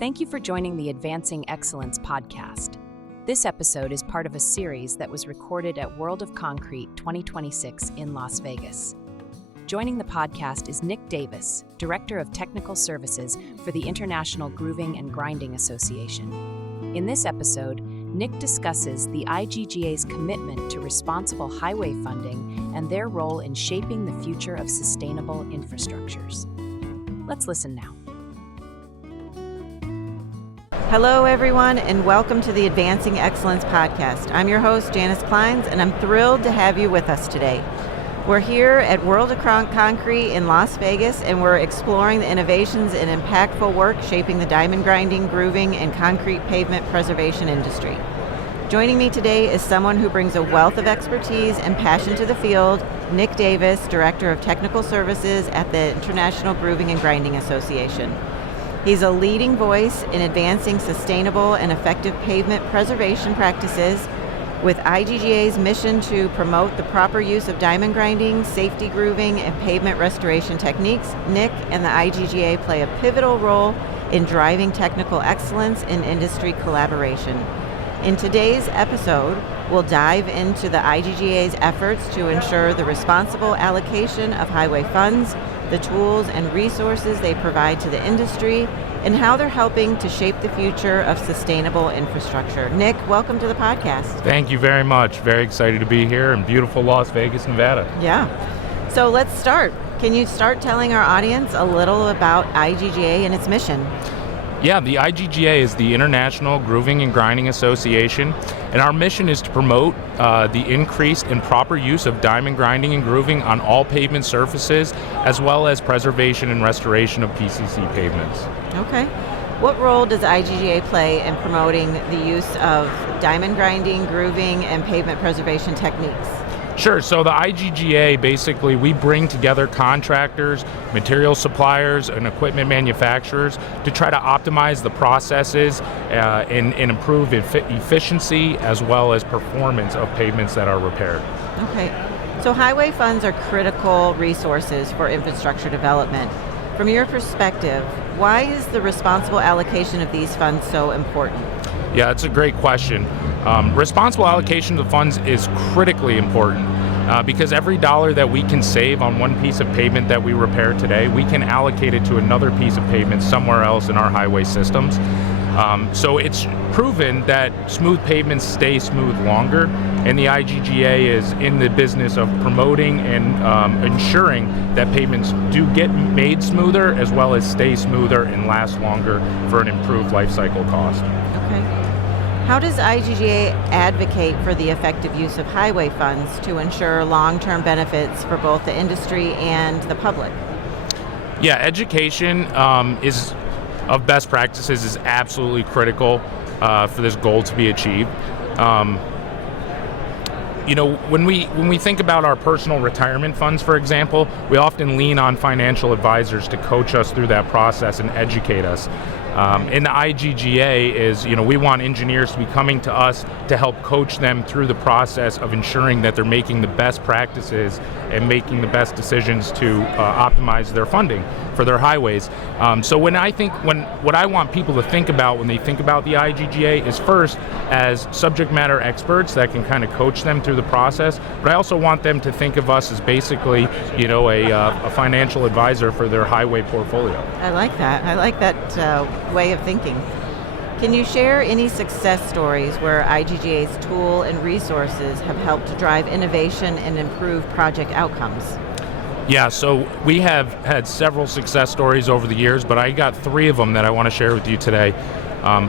Thank you for joining the Advancing Excellence podcast. This episode is part of a series that was recorded at World of Concrete 2026 in Las Vegas. Joining the podcast is Nick Davis, Director of Technical Services for the International Grooving and Grinding Association. In this episode, Nick discusses the IGGA's commitment to responsible highway funding and their role in shaping the future of sustainable infrastructures. Let's listen now. Hello, everyone, and welcome to the Advancing Excellence podcast. I'm your host, Janice Kleins, and I'm thrilled to have you with us today. We're here at World of Concrete in Las Vegas, and we're exploring the innovations and impactful work shaping the diamond grinding, grooving, and concrete pavement preservation industry. Joining me today is someone who brings a wealth of expertise and passion to the field, Nick Davis, Director of Technical Services at the International Grooving and Grinding Association. He's a leading voice in advancing sustainable and effective pavement preservation practices with IGGA's mission to promote the proper use of diamond grinding, safety grooving, and pavement restoration techniques. Nick and the IGGA play a pivotal role in driving technical excellence in industry collaboration. In today's episode, we'll dive into the IGGA's efforts to ensure the responsible allocation of highway funds, the tools and resources they provide to the industry, and how they're helping to shape the future of sustainable infrastructure. Nick, welcome to the podcast. Thank you very much. Very excited to be here in beautiful Las Vegas, Nevada. Yeah. So let's start. Can you start telling our audience a little about IGGA and its mission? Yeah, the IGGA is the International Grooving and Grinding Association, and our mission is to promote the increased and proper use of diamond grinding and grooving on all pavement surfaces, as well as preservation and restoration of PCC pavements. Okay. What role does IGGA play in promoting the use of diamond grinding, grooving, and pavement preservation techniques? Sure. So the IGGA, basically, we bring together contractors, material suppliers, and equipment manufacturers to try to optimize the processes and improve efficiency as well as performance of pavements that are repaired. Okay. So highway funds are critical resources for infrastructure development. From your perspective, why is the responsible allocation of these funds so important? Yeah, it's a great question. Responsible allocation of the funds is critically important because every dollar that we can save on one piece of pavement that we repair today, we can allocate it to another piece of pavement somewhere else in our highway systems. So it's proven that smooth pavements stay smooth longer, and the IGGA is in the business of promoting and ensuring that pavements do get made smoother as well as stay smoother and last longer for an improved life cycle cost. Okay. How does IGGA advocate for the effective use of highway funds to ensure long-term benefits for both the industry and the public? Yeah, education of best practices is absolutely critical for this goal to be achieved. When we think about our personal retirement funds, for example, we often lean on financial advisors to coach us through that process and educate us. And the IGGA is, we want engineers to be coming to us to help coach them through the process of ensuring that they're making the best practices and making the best decisions to optimize their funding for their highways. So what I want people to think about when they think about the IGGA is first as subject matter experts that can kind of coach them through the process, but I also want them to think of us as basically, a financial advisor for their highway portfolio. I like that way of thinking. Can you share any success stories where IGGA's tool and resources have helped drive innovation and improve project outcomes? Yeah, so we have had several success stories over the years, but I got three of them that I want to share with you today.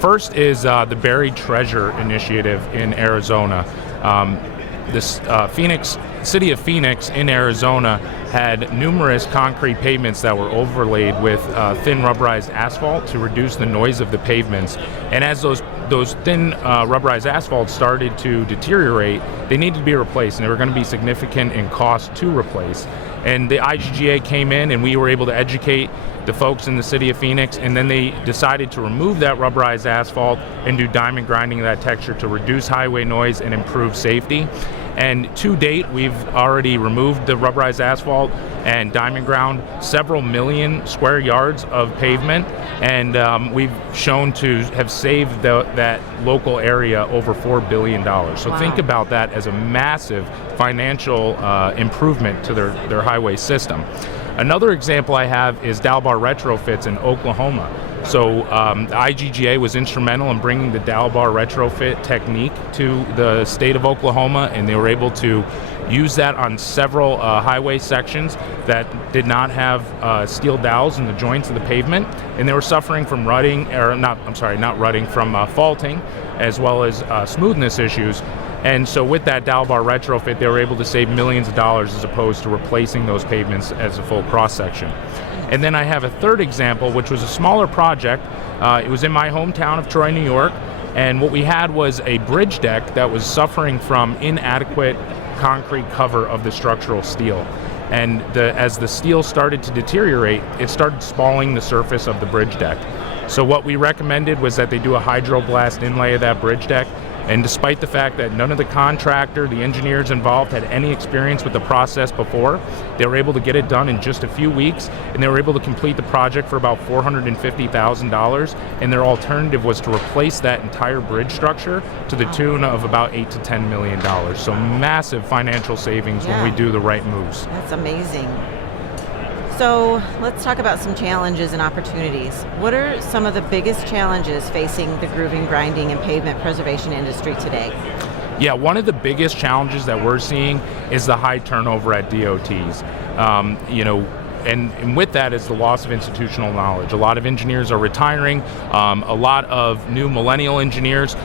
First is the Buried Treasure Initiative in Arizona. This city of Phoenix in Arizona had numerous concrete pavements that were overlaid with thin rubberized asphalt to reduce the noise of the pavements. And as those thin rubberized asphalt started to deteriorate, they needed to be replaced, and they were going to be significant in cost to replace. And the IGGA came in, and we were able to educate the folks in the city of Phoenix, and then they decided to remove that rubberized asphalt and do diamond grinding of that texture to reduce highway noise and improve safety. And to date, we've already removed the rubberized asphalt and diamond ground several million square yards of pavement, and we've shown to have saved that local area over $4 billion. So Wow. Think about that as a massive financial improvement to their highway system. Another example I have is Dalbar retrofits in Oklahoma. So the IGGA was instrumental in bringing the Dalbar retrofit technique to the state of Oklahoma, and they were able to use that on several highway sections that did not have steel dowels in the joints of the pavement, and they were suffering from from faulting, as well as smoothness issues. And so with that Dalbar retrofit, they were able to save millions of dollars as opposed to replacing those pavements as a full cross-section. And then I have a third example, which was a smaller project. It was in my hometown of Troy, New York, and what we had was a bridge deck that was suffering from inadequate concrete cover of the structural steel. And as the steel started to deteriorate, it started spalling the surface of the bridge deck. So what we recommended was that they do a hydroblast inlay of that bridge deck. And despite the fact that none of the contractor, the engineers involved had any experience with the process before, they were able to get it done in just a few weeks, and they were able to complete the project for about $450,000. And their alternative was to replace that entire bridge structure to the tune of about $8 to $10 million. So massive financial savings when we do the right moves. That's amazing. So let's talk about some challenges and opportunities. What are some of the biggest challenges facing the grooving, grinding, and pavement preservation industry today? Yeah, one of the biggest challenges that we're seeing is the high turnover at DOTs. And with that is the loss of institutional knowledge. A lot of engineers are retiring. A lot of new millennial engineers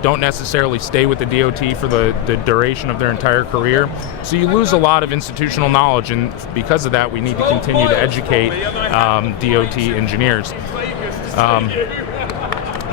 don't necessarily stay with the DOT for the duration of their entire career. So you lose a lot of institutional knowledge, and because of that, we need to continue to educate DOT engineers.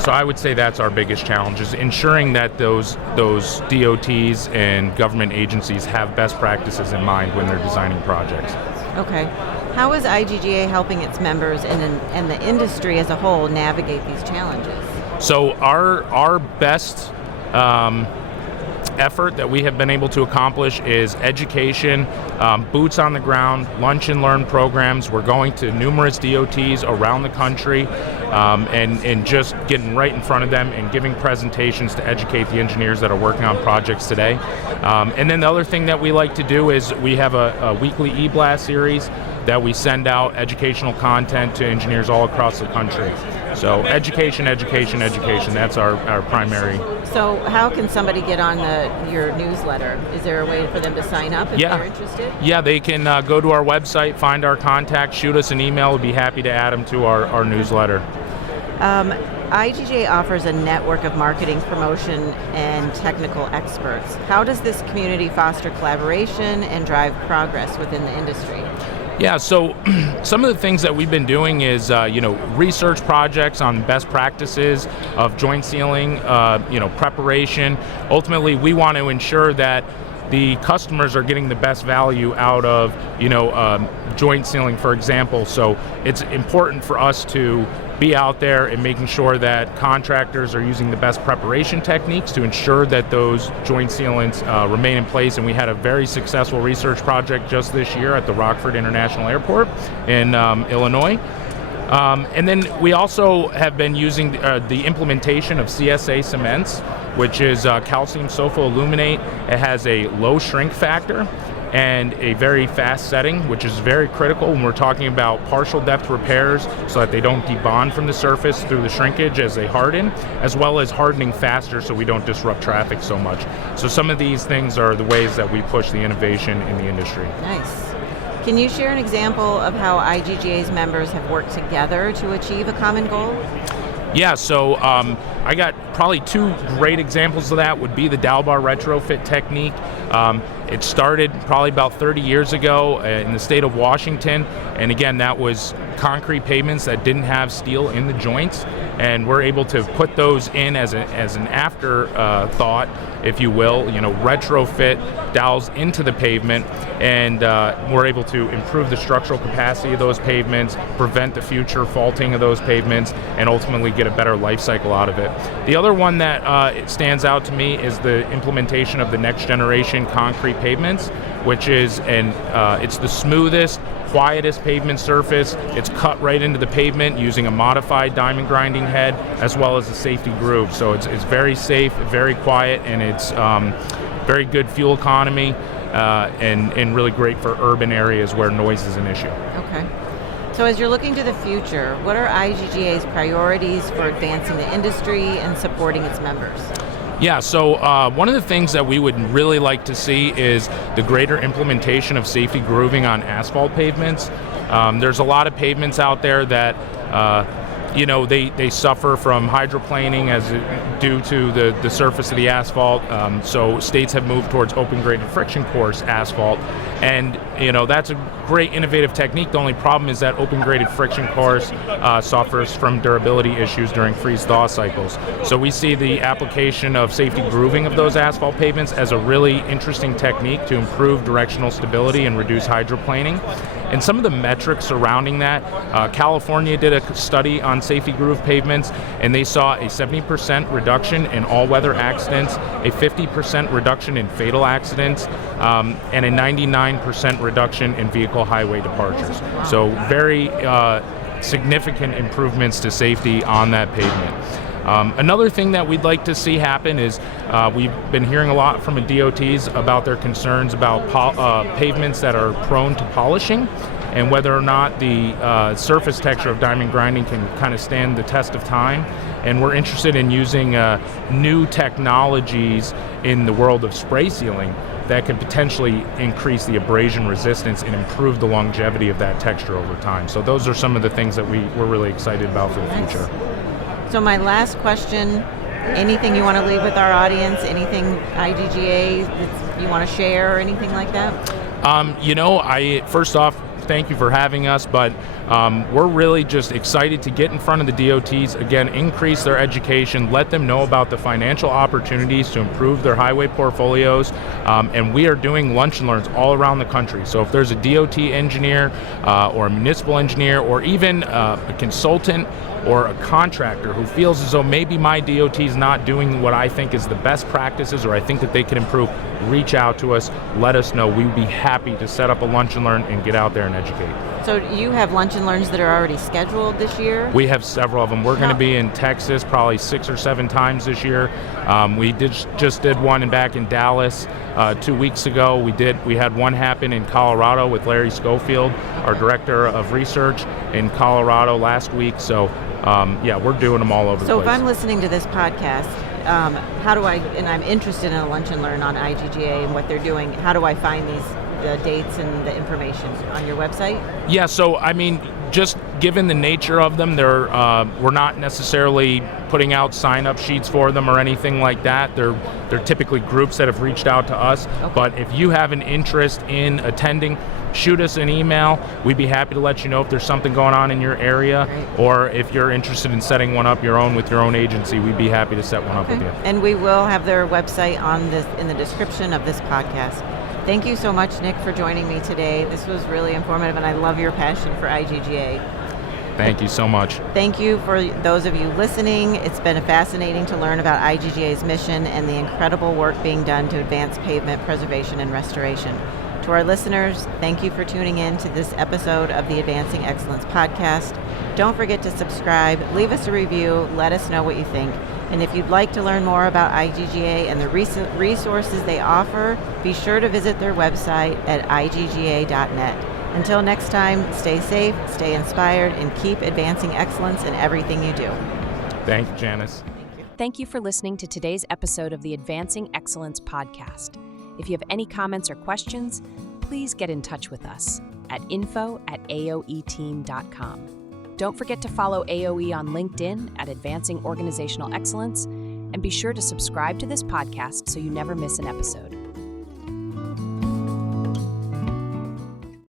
So I would say that's our biggest challenge, is ensuring that those DOTs and government agencies have best practices in mind when they're designing projects. Okay. How is IGGA helping its members and the industry as a whole navigate these challenges? So our best effort that we have been able to accomplish is education, boots on the ground, lunch and learn programs. We're going to numerous DOTs around the country and just getting right in front of them and giving presentations to educate the engineers that are working on projects today. And then the other thing that we like to do is we have a weekly e-blast series that we send out educational content to engineers all across the country. So education, that's our primary. So how can somebody get on your newsletter? Is there a way for them to sign up if they're interested? Yeah, they can go to our website, find our contact, shoot us an email. We'd be happy to add them to our newsletter. IGGA offers a network of marketing, promotion, and technical experts. How does this community foster collaboration and drive progress within the industry? Yeah, so some of the things that we've been doing is, research projects on best practices of joint sealing, preparation. Ultimately, we want to ensure that the customers are getting the best value out of, joint sealing, for example. So it's important for us to be out there and making sure that contractors are using the best preparation techniques to ensure that those joint sealants remain in place. And we had a very successful research project just this year at the Rockford International Airport in Illinois. And then we also have been using the implementation of CSA cements, which is calcium sulfoaluminate. It has a low shrink factor and a very fast setting, which is very critical when we're talking about partial depth repairs so that they don't debond from the surface through the shrinkage as they harden, as well as hardening faster so we don't disrupt traffic so much. So some of these things are the ways that we push the innovation in the industry. Nice. Can you share an example of how IGGA's members have worked together to achieve a common goal? Yeah, so I got probably two great examples of that would be the Dalbar retrofit technique. It started probably about 30 years ago in the state of Washington, and again, that was concrete pavements that didn't have steel in the joints, and we're able to put those in as an afterthought, if you will, retrofit dowels into the pavement, and we're able to improve the structural capacity of those pavements, prevent the future faulting of those pavements, and ultimately get a better life cycle out of it. The other one that it stands out to me is the implementation of the next generation concrete pavements, which is it's the smoothest, quietest pavement surface. It's cut right into the pavement using a modified diamond grinding head as well as a safety groove. So it's very safe, very quiet, and it's very good fuel economy and really great for urban areas where noise is an issue. Okay. So as you're looking to the future, what are IGGA's priorities for advancing the industry and supporting its members? Yeah, so one of the things that we would really like to see is the greater implementation of safety grooving on asphalt pavements. There's a lot of pavements out there that they suffer from hydroplaning due to the surface of the asphalt. So states have moved towards open graded friction course asphalt, and that's a great innovative technique. The only problem is that open graded friction course suffers from durability issues during freeze-thaw cycles. So we see the application of safety grooving of those asphalt pavements as a really interesting technique to improve directional stability and reduce hydroplaning. And some of the metrics surrounding that, California did a study on safety groove pavements, and they saw a 70% reduction in all-weather accidents, a 50% reduction in fatal accidents, and a 99% reduction in vehicle highway departures. So very significant improvements to safety on that pavement. Another thing that we'd like to see happen is we've been hearing a lot from the DOTs about their concerns about pavements that are prone to polishing, and whether or not the surface texture of diamond grinding can kind of stand the test of time. And we're interested in using new technologies in the world of spray sealing that could potentially increase the abrasion resistance and improve the longevity of that texture over time. So those are some of the things that we're really excited about for the future. So my last question, anything you want to leave with our audience, anything IGGA that you want to share or anything like that? First off, thank you for having us, but we're really just excited to get in front of the DOTs, again, increase their education, let them know about the financial opportunities to improve their highway portfolios, and we are doing lunch and learns all around the country. So if there's a DOT engineer or a municipal engineer or even a consultant or a contractor who feels as though maybe my DOT is not doing what I think is the best practices or I think that they can improve, reach out to us, let us know. We'd be happy to set up a lunch and learn and get out there and educate. So you have lunch and learns that are already scheduled this year? We have several of them. We're going to be in Texas probably 6 or 7 times this year. We just did one back in Dallas 2 weeks ago. We had one happen in Colorado with Larry Schofield, our director of research in Colorado last week. So we're doing them all over the place. So if I'm listening to this podcast, and I'm interested in a lunch and learn on IGGA and what they're doing, how do I find the dates and the information on your website? Yeah, so just given the nature of them, we're not necessarily putting out sign-up sheets for them or anything like that. They're typically groups that have reached out to us. Okay. But if you have an interest in attending, shoot us an email. We'd be happy to let you know if there's something going on in your area. Great. Or if you're interested in setting one up with your own agency, we'd be happy to set one up with you. And we will have their website in the description of this podcast. Thank you so much, Nick, for joining me today. This was really informative, and I love your passion for IGGA. Thank you so much. Thank you for those of you listening. It's been fascinating to learn about IGGA's mission and the incredible work being done to advance pavement preservation and restoration. To our listeners, thank you for tuning in to this episode of the Advancing Excellence podcast. Don't forget to subscribe, leave us a review, let us know what you think. And if you'd like to learn more about IGGA and the resources they offer, be sure to visit their website at igga.net. Until next time, stay safe, stay inspired, and keep advancing excellence in everything you do. Thank you, Janice. Thank you for listening to today's episode of the Advancing Excellence podcast. If you have any comments or questions, please get in touch with us at info@aoeteam.com. Don't forget to follow AOE on LinkedIn at Advancing Organizational Excellence, and be sure to subscribe to this podcast so you never miss an episode.